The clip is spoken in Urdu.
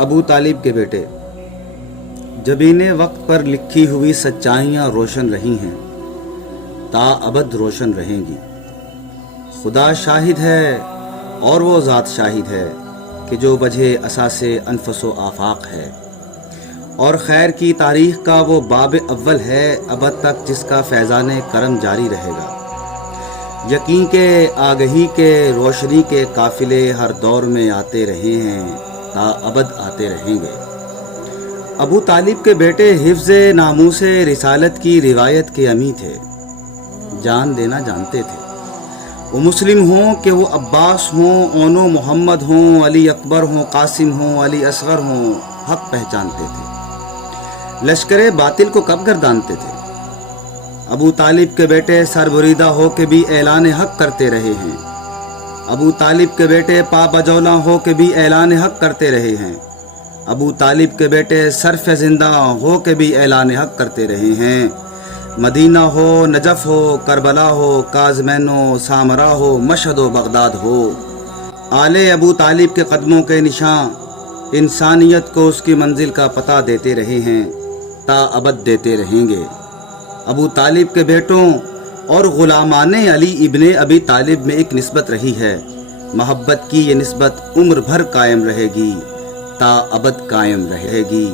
ابو طالب کے بیٹے، جبین وقت پر لکھی ہوئی سچائیاں روشن رہی ہیں، تا ابد روشن رہیں گی۔ خدا شاہد ہے اور وہ ذات شاہد ہے کہ جو وجہ اساس انفس و آفاق ہے، اور خیر کی تاریخ کا وہ باب اول ہے ابد تک جس کا فیضان کرم جاری رہے گا۔ یقین کے آگہی کے روشنی کے قافلے ہر دور میں آتے رہے ہیں، تا ابد آتے رہیں گے۔ ابو طالب کے بیٹے حفظ ناموس رسالت کی روایت کے امی تھے، جان دینا جانتے تھے۔ وہ مسلم ہوں کہ وہ عباس ہوں، اونو محمد ہوں، علی اکبر ہوں، قاسم ہوں، علی اصغر ہوں، حق پہچانتے تھے۔ لشکر باطل کو کب گردانتے تھے۔ ابو طالب کے بیٹے سربریدہ ہو کے بھی اعلان حق کرتے رہے ہیں۔ ابو طالب کے بیٹے پا بجولا ہو کے بھی اعلان حق کرتے رہے ہیں۔ ابو طالب کے بیٹے صرف زندہ ہو کے بھی اعلان حق کرتے رہے ہیں۔ مدینہ ہو، نجف ہو، کربلا ہو، کاظمین ہو، سامرا ہو، مشہد و بغداد ہو، آل ابو طالب کے قدموں کے نشان انسانیت کو اس کی منزل کا پتہ دیتے رہے ہیں، تا ابد دیتے رہیں گے۔ ابو طالب کے بیٹوں اور غلامان علی ابن ابی طالب میں ایک نسبت رہی ہے، محبت کی یہ نسبت عمر بھر قائم رہے گی، تا ابد قائم رہے گی۔